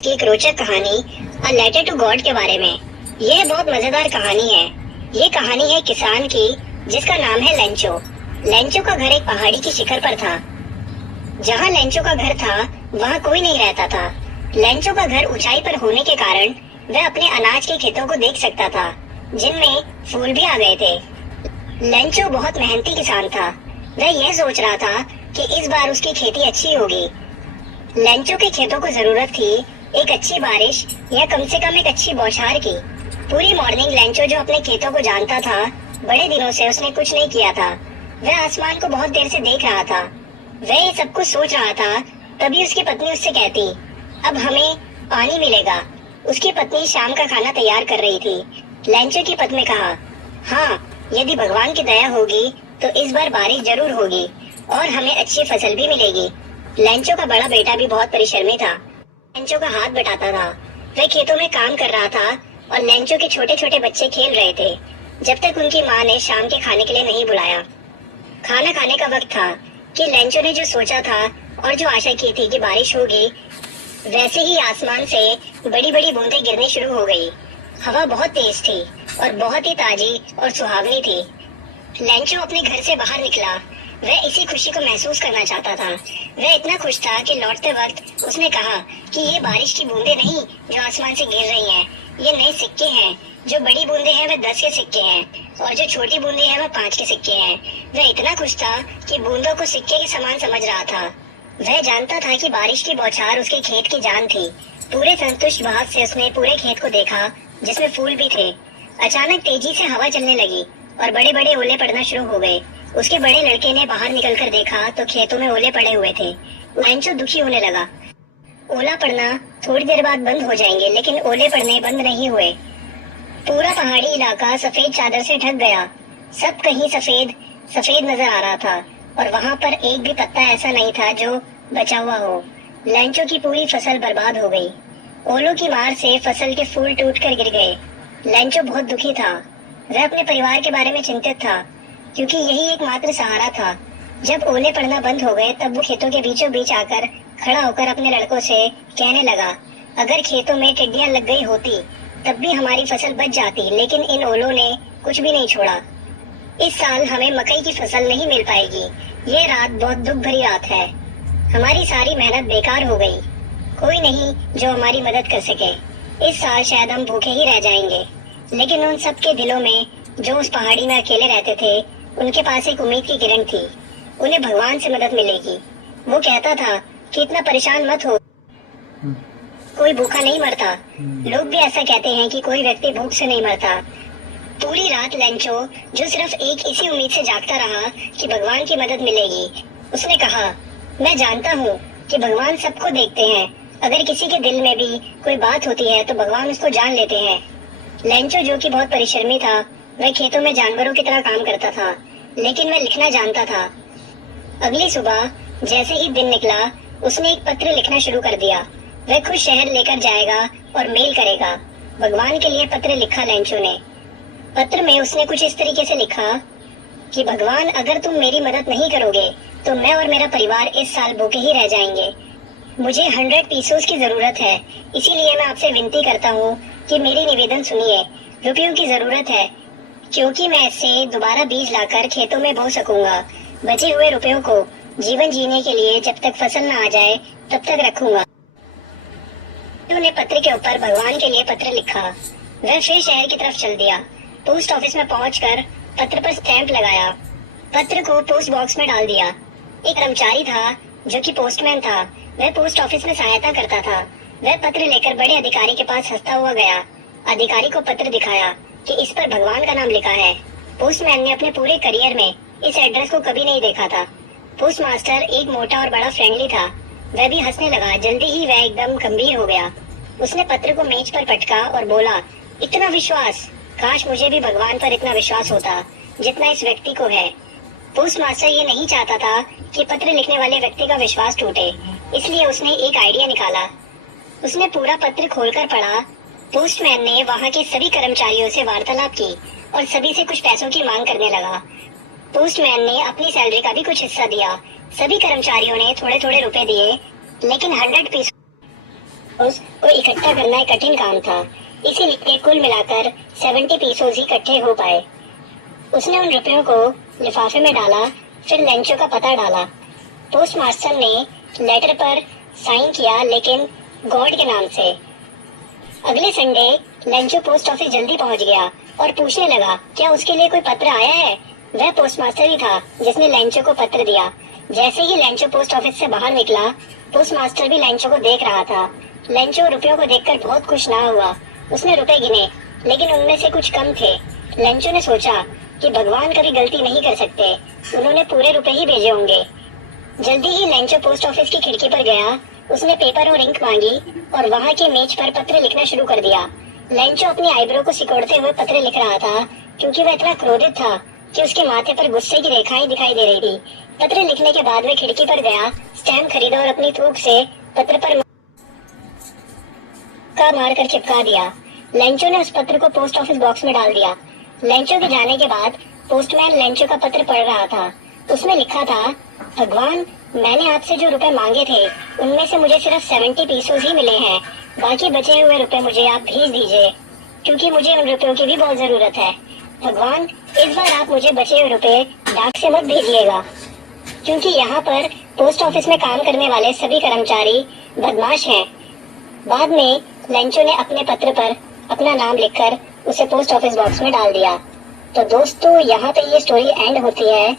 की एक रोचक कहानी अ लेटर टू गॉड के बारे में। यह बहुत मजेदार कहानी है। ये कहानी है किसान की जिसका नाम है लेंचो। लेंचो का घर एक पहाड़ी की शिखर पर था। जहाँ लेंचो का घर था वहाँ कोई नहीं रहता था। लेंचो का घर ऊंचाई पर होने के कारण वह अपने अनाज के खेतों को देख सकता था जिनमें फूल भी आ गए थे। लेंचो बहुत मेहनती किसान था। वह यह सोच रहा था कि इस बार उसकी खेती अच्छी होगी। लेंचो के खेतों को जरूरत थी एक अच्छी बारिश या कम से कम एक अच्छी बौछार की। पूरी मॉर्निंग लेंचो जो अपने खेतों को जानता था, बड़े दिनों से उसने कुछ नहीं किया था। वह आसमान को बहुत देर से देख रहा था। वह ये सब कुछ सोच रहा था, तभी उसकी पत्नी उससे कहती, अब हमें पानी मिलेगा। उसकी पत्नी शाम का खाना तैयार कर रही थी। लेंचो की पत्नी ने कहा, हाँ, यदि भगवान की दया होगी तो इस बार बारिश जरूर होगी और हमें अच्छी फसल भी मिलेगी। लेंचो का बड़ा बेटा भी बहुत परिश्रमी था। लेंचो का हाथ बटाता था। वह खेतों में काम कर रहा था और लेंचो के छोटे छोटे बच्चे खेल रहे थे जब तक उनकी माँ ने शाम के खाने के लिए नहीं बुलाया। खाना खाने का वक्त था कि लेंचो ने जो सोचा था और जो आशा की थी कि बारिश होगी, वैसे ही आसमान से बड़ी बड़ी बूंदें गिरनी शुरू हो गई। हवा बहुत तेज थी और बहुत ही ताजी और सुहावनी थी। लेंचो अपने घर से बाहर निकला। वह इसी खुशी को महसूस करना चाहता था। वह इतना खुश था कि लौटते वक्त उसने कहा कि ये बारिश की बूंदें नहीं जो आसमान से गिर रही हैं, ये नए सिक्के हैं। जो बड़ी बूंदें हैं वह 10 के सिक्के हैं और जो छोटी बूंदें हैं वह 5 के सिक्के हैं। वह इतना खुश था कि बूंदों को सिक्के के समान समझ रहा था। वह जानता था कि बारिश की बौछार उसके खेत की जान थी। पूरे संतुष्ट भाव से उसने पूरे खेत को देखा जिसमें फूल भी थे। अचानक तेजी से हवा चलने लगी और बड़े बड़े ओले पड़ना शुरू हो गए। उसके बड़े लड़के ने बाहर निकलकर देखा तो खेतों में ओले पड़े हुए थे। लेंचो दुखी होने लगा। ओला पड़ना थोड़ी देर बाद बंद हो जाएंगे, लेकिन ओले पड़ने बंद नहीं हुए। पूरा पहाड़ी इलाका सफेद चादर से ढक गया। सब कहीं सफेद सफेद नजर आ रहा था और वहाँ पर एक भी पत्ता ऐसा नहीं था जो बचा हुआ हो। लेंचो की पूरी फसल बर्बाद हो गई। ओलों की मार से फसल के फूल टूटकर गिर गए। लेंचो बहुत दुखी था। वह अपने परिवार के बारे में चिंतित था क्योंकि यही एकमात्र सहारा था। जब ओले पड़ना बंद हो गए तब वो खेतों के बीचों बीच आकर खड़ा होकर अपने लड़कों से कहने लगा, अगर खेतों में टिड्डियां लग गई होती तब भी हमारी फसल बच जाती, लेकिन इन ओलों ने कुछ भी नहीं छोड़ा। इस साल हमें मकई की फसल नहीं मिल पाएगी। ये रात बहुत दुख भरी रात है। हमारी सारी मेहनत बेकार हो गई। कोई नहीं जो हमारी मदद कर सके। इस साल शायद हम भूखे ही रह जाएंगे। लेकिन उन सबके दिलों में जो उस पहाड़ी में अकेले रहते थे, उनके पास एक उम्मीद की किरण थी। उन्हें भगवान से मदद मिलेगी। वो कहता था कि इतना परेशान मत हो, कोई भूखा नहीं मरता। लोग भी ऐसा कहते हैं कि कोई व्यक्ति भूख से नहीं मरता। पूरी रात लेंचो जो सिर्फ एक इसी उम्मीद से जागता रहा कि भगवान की मदद मिलेगी। उसने कहा, मैं जानता हूँ कि भगवान सबको देखते हैं। अगर किसी के दिल में भी कोई बात होती है तो भगवान उसको जान लेते हैं। लेंचो जो कि बहुत परिश्रमी था, वह खेतों में जानवरों की तरह काम करता था, लेकिन वह लिखना जानता था। अगली सुबह जैसे ही दिन निकला, उसने एक पत्र लिखना शुरू कर दिया। वह खुद शहर लेकर जाएगा और मेल करेगा। भगवान के लिए पत्र लिखा लेंचो ने। पत्र में उसने कुछ इस तरीके से लिखा कि भगवान, अगर तुम मेरी मदद नहीं करोगे तो मैं और मेरा परिवार इस साल भूखे ही रह जाएंगे। मुझे 100 पीसोस की जरूरत है, इसीलिए मैं आपसे विनती करता हूँ कि मेरी निवेदन सुनिए। रुपयों की जरूरत है क्योंकि मैं इससे दोबारा बीज लाकर खेतों में बो सकूंगा। बचे हुए रुपयों को जीवन जीने के लिए जब तक फसल न आ जाए तब तक रखूंगा। उन्होंने पत्र के ऊपर भगवान के लिए पत्र लिखा। वह फिर शहर की तरफ चल दिया। पोस्ट ऑफिस में पहुंचकर पत्र पर स्टैंप लगाया। पत्र को पोस्ट बॉक्स में डाल दिया। एक कर्मचारी था जो कि पोस्टमैन था। वह पोस्ट ऑफिस में सहायता करता था। वह पत्र लेकर बड़े अधिकारी के पास हंसता हुआ गया। अधिकारी को पत्र दिखाया कि इस पर भगवान का नाम लिखा है। पोस्टमैन ने अपने पूरे करियर में इस एड्रेस को कभी नहीं देखा था। पोस्ट मास्टर एक मोटा और बड़ा फ्रेंडली था। वह भी हंसने लगा। जल्दी ही वह एकदम गंभीर हो गया। उसने पत्र को मेज पर पटका और बोला, इतना विश्वास! काश मुझे भी भगवान पर इतना विश्वास होता जितना इस व्यक्ति को है। पोस्ट मास्टर ये नहीं चाहता था कि पत्र लिखने वाले व्यक्ति का विश्वास टूटे, इसलिए उसने एक आइडिया निकाला। उसने पूरा पत्र खोलकर पढ़ा। पोस्टमैन ने वहाँ के सभी कर्मचारियों से वार्तालाप की और सभी से कुछ पैसों की मांग करने लगा। पोस्टमैन ने अपनी सैलरी का भी कुछ हिस्सा दिया। सभी कर्मचारियों ने थोड़े थोड़े रुपए दिए, लेकिन 100 पीस को इकट्ठा करना एक कठिन काम था, इसीलिए कुल मिलाकर 70 पीसों ही इकट्ठे हो पाए। उसने उन रुपयों को लिफाफे में डाला, फिर लेंचो का पता डाला। पोस्ट मास्टर ने लेटर पर साइन किया, लेकिन गॉड के नाम से। अगले संडे लेंचो पोस्ट ऑफिस जल्दी पहुंच गया और पूछने लगा क्या उसके लिए कोई पत्र आया है। वह पोस्ट मास्टर ही था जिसने लेंचो को पत्र दिया। जैसे ही लेंचो पोस्ट ऑफिस से बाहर निकला, पोस्ट मास्टर भी लेंचो को देख रहा था। लेंचो रुपयों को देखकर बहुत खुश ना हुआ। उसने रुपए गिने, लेकिन उनमें से कुछ कम थे। लेंचो ने सोचा कि भगवान कभी गलती नहीं कर सकते, उन्होंने पूरे रुपए ही भेजे होंगे। जल्दी ही लेंचो पोस्ट ऑफिस की खिड़की पर गया। उसने पेपर और इंक मांगी और वहाँ की मेज पर पत्र लिखना शुरू कर दिया। लेंचो अपनी आईब्रो को सिकोड़ते हुए पत्र लिख रहा था, क्योंकि वह इतना क्रोधित था कि उसके माथे पर गुस्से की रेखाएं दिखाई दे रही थी। पत्र लिखने के बाद वह खिड़की पर गया, स्टैम्प खरीदा और अपनी थूक से पत्र पर का मारकर चिपका दिया। लेंचो ने उस पत्र को पोस्ट ऑफिस बॉक्स में डाल दिया। लेंचो के जाने के बाद पोस्टमैन लेंचो का पत्र पढ़ रहा था। उसमें लिखा था, भगवान, मैंने आपसे जो रुपए मांगे थे उनमें से मुझे सिर्फ 70 पीसों ही मिले हैं। बाकी बचे हुए रुपए मुझे आप भेज दीजिए, क्योंकि मुझे उन रुपयों की भी बहुत जरूरत है। भगवान, इस बार आप मुझे बचे हुए रुपए डाक से मत भेजिएगा, क्योंकि यहाँ पर पोस्ट ऑफिस में काम करने वाले सभी कर्मचारी बदमाश हैं। बाद में लेंचो ने अपने पत्र पर अपना नाम लिखकर उसे पोस्ट ऑफिस बॉक्स में डाल दिया। तो दोस्तों, यहाँ पे ये स्टोरी एंड होती है।